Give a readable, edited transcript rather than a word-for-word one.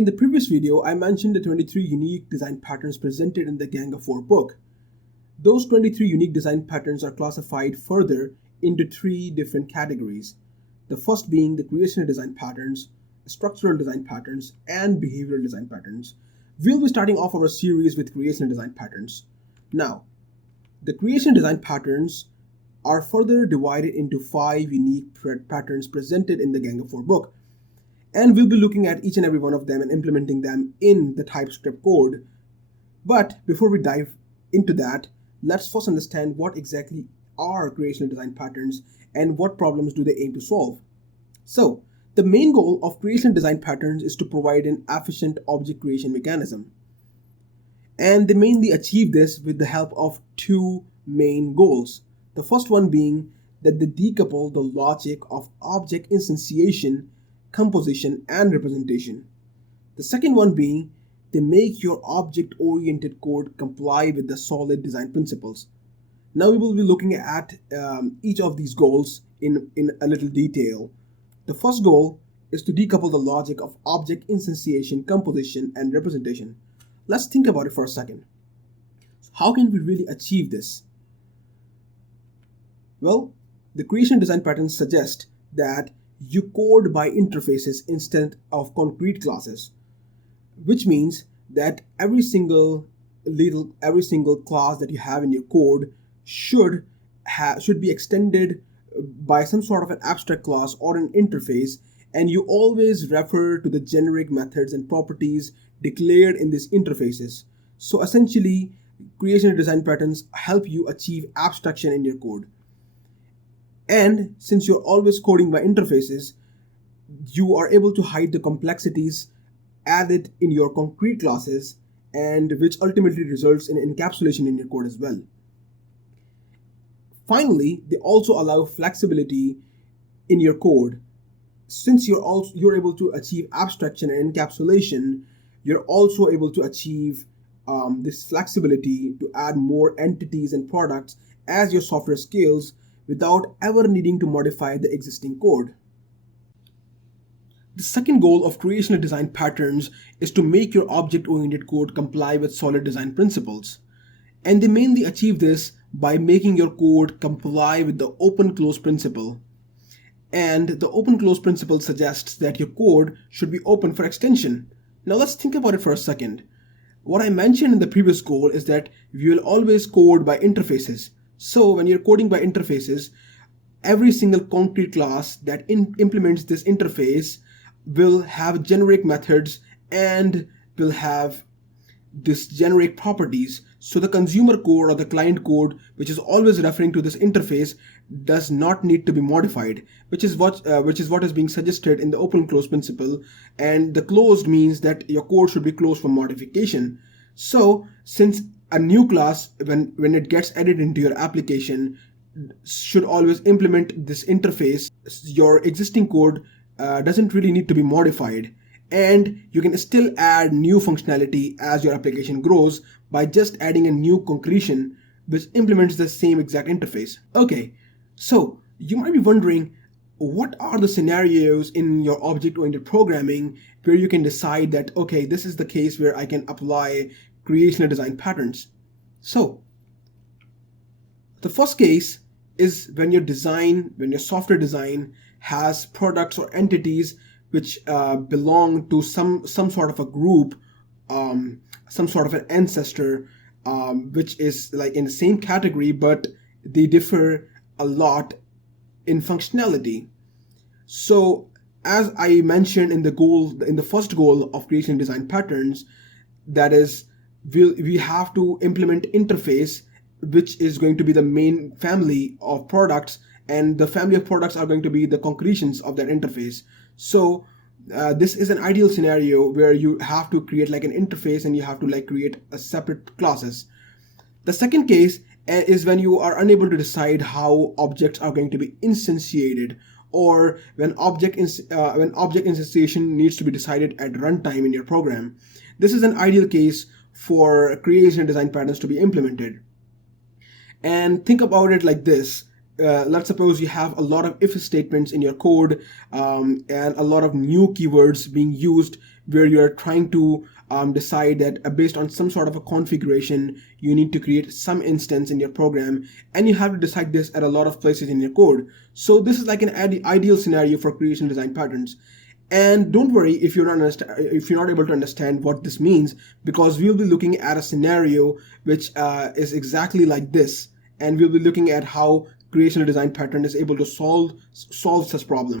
In the previous video, I mentioned the 23 unique design patterns presented in the Gang of Four book. Those 23 unique design patterns are classified further into three different categories. The first being the creational design patterns, structural design patterns, and behavioral design patterns. We'll be starting off our series with creational design patterns. Now, the creational design patterns are further divided into 5 unique patterns presented in the Gang of Four book. And we'll be looking at each and every one of them and implementing them in the TypeScript code. But before we dive into that, let's first understand what exactly are creational design patterns and what problems do they aim to solve. So, the main goal of creational design patterns is to provide an efficient object creation mechanism. And they mainly achieve this with the help of two main goals. The first one being that they decouple the logic of object instantiation, composition, and representation. The second one being they make your object-oriented code comply with the solid design principles. Now we will be looking at each of these goals in a little detail. The first goal is to decouple the logic of object instantiation, composition, and representation. Let's think about it for a second. How can we really achieve this? Well, the creation design patterns suggest that you code by interfaces instead of concrete classes, which means that every single class that you have in your code should be extended by some sort of an abstract class or an interface, and you always refer to the generic methods and properties declared in these interfaces. So essentially, creation design patterns help you achieve abstraction in your code. And since you're always coding by interfaces, you are able to hide the complexities added in your concrete classes, and which ultimately results in encapsulation in your code as well. Finally, they also allow flexibility in your code. Since you're able to achieve abstraction and encapsulation, you're also able to achieve this flexibility to add more entities and products as your software scales, without ever needing to modify the existing code. The second goal of creational design patterns is to make your object-oriented code comply with solid design principles. And they mainly achieve this by making your code comply with the open-close principle. And the open-close principle suggests that your code should be open for extension. Now let's think about it for a second. What I mentioned in the previous goal is that we will always code by interfaces. So when you're coding by interfaces, every single concrete class that implements this interface will have generic methods and will have this generic properties. So the consumer code or the client code, which is always referring to this interface, does not need to be modified, which is what is being suggested in the open-close principle. And the closed means that your code should be closed for modification. So since a new class, when it gets added into your application, should always implement this interface, your existing code doesn't really need to be modified, and you can still add new functionality as your application grows by just adding a new concretion which implements the same exact interface. Okay, so you might be wondering, what are the scenarios in your object-oriented programming where you can decide that, okay, this is the case where I can apply creational design patterns? So the first case is when your software design has products or entities which belong to some sort of a group, some sort of an ancestor, which is like in the same category, but they differ a lot in functionality. So as I mentioned in the first goal of creation design patterns, that is, we have to implement interface, which is going to be the main family of products, and the family of products are going to be the concretions of that interface. So this is an ideal scenario where you have to create like an interface and you have to like create a separate classes. The second case is when you are unable to decide how objects are going to be instantiated, or when object instantiation needs to be decided at runtime in your program. This is an ideal case for creation design patterns to be implemented. And think about it like this. Let's suppose you have a lot of if statements in your code and a lot of new keywords being used, where you're trying to decide that based on some sort of a configuration, you need to create some instance in your program, and you have to decide this at a lot of places in your code. So this is like an ideal scenario for creation design patterns. And don't worry if you're not able to understand what this means, because we'll be looking at a scenario which is exactly like this, and we'll be looking at how creational design pattern is able to solve such problems.